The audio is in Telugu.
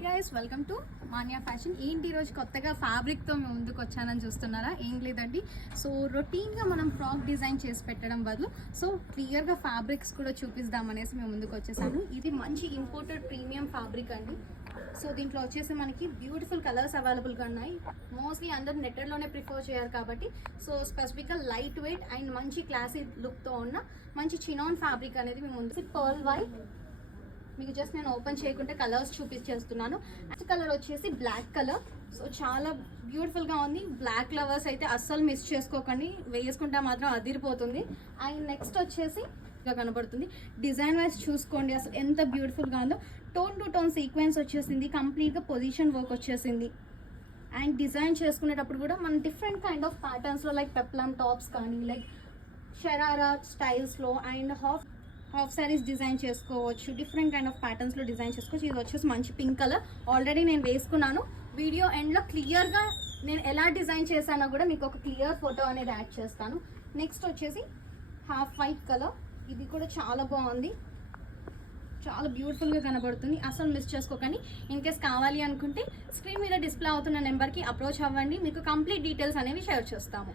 Hi guys, welcome to Manya fashion. ఏంటి ఈరోజు కొత్తగా ఫ్యాబ్రిక్తో మేము ముందుకు వచ్చానని చూస్తున్నారా? ఏం లేదండి, సో రొటీన్గా మనం ఫ్రాక్ డిజైన్ చేసి పెట్టడం బదులు సో క్లియర్గా ఫ్యాబ్రిక్స్ కూడా చూపిద్దామనేసి మేము ముందుకు వచ్చేసాము. ఇది మంచి ఇంపోర్టెడ్ ప్రీమియం ఫ్యాబ్రిక్ అండి. సో దీంట్లో వచ్చేసి మనకి బ్యూటిఫుల్ కలర్స్ అవైలబుల్గా ఉన్నాయి. మోస్ట్లీ అందరూ నెట్టెడ్లోనే ప్రిఫర్ చేయాలి కాబట్టి సో స్పెసిఫిక్గా లైట్ వెయిట్ అండ్ మంచి క్లాసీ లుక్తో ఉన్న మంచి చినాన్ ఫ్యాబ్రిక్ అనేది మేము ముందు పర్ల్ వైట్. మీకు జస్ట్ నేను ఓపెన్ చేయకుంటే కలర్స్ చూపించేస్తున్నాను. నెక్స్ట్ కలర్ వచ్చేసి బ్లాక్ కలర్. సో చాలా బ్యూటిఫుల్గా ఉంది. బ్లాక్ లవర్స్ అయితే అస్సలు మిస్ చేసుకోకండి, వేసుకుంటే మాత్రం అదిరిపోతుంది. అండ్ నెక్స్ట్ వచ్చేసి కనబడుతుంది. డిజైన్ వైజ్ చూసుకోండి అసలు ఎంత బ్యూటిఫుల్గా ఉందో. టోన్ టు టోన్ సీక్వెన్స్ వచ్చేసింది, కంప్లీట్గా పొజిషన్ వర్క్ వచ్చేసింది. అండ్ డిజైన్ చేసుకునేటప్పుడు కూడా మనం డిఫరెంట్ కైండ్ ఆఫ్ ప్యాటర్న్స్లో లైక్ పెప్లమ్ టాప్స్ కానీ లైక్ షరారా స్టైల్స్లో అండ్ హాఫ్ సారీస్ డిజైన్ చేసుకోవచ్చు. డిఫరెంట్ కైండ్ ఆఫ్ ప్యాటర్న్స్లో డిజైన్ చేసుకోవచ్చు. ఇది వచ్చేసి మంచి పింక్ కలర్. ఆల్రెడీ నేను వేసుకున్నాను. వీడియో ఎండ్లో క్లియర్గా నేను ఎలా డిజైన్ చేశానో కూడా మీకు ఒక క్లియర్ ఫోటో అనేది యాడ్ చేస్తాను. నెక్స్ట్ వచ్చేసి హాఫ్ వైట్ కలర్. ఇది కూడా చాలా బాగుంది, చాలా బ్యూటిఫుల్గా కనబడుతుంది. అసలు మిస్ చేసుకోకండి. ఇన్ కేస్ కావాలి అనుకుంటే స్క్రీన్ మీద డిస్ప్లే అవుతున్న నెంబర్కి అప్రోచ్ అవ్వండి. మీకు కంప్లీట్ డీటెయిల్స్ అనేవి షేర్ చేస్తాము.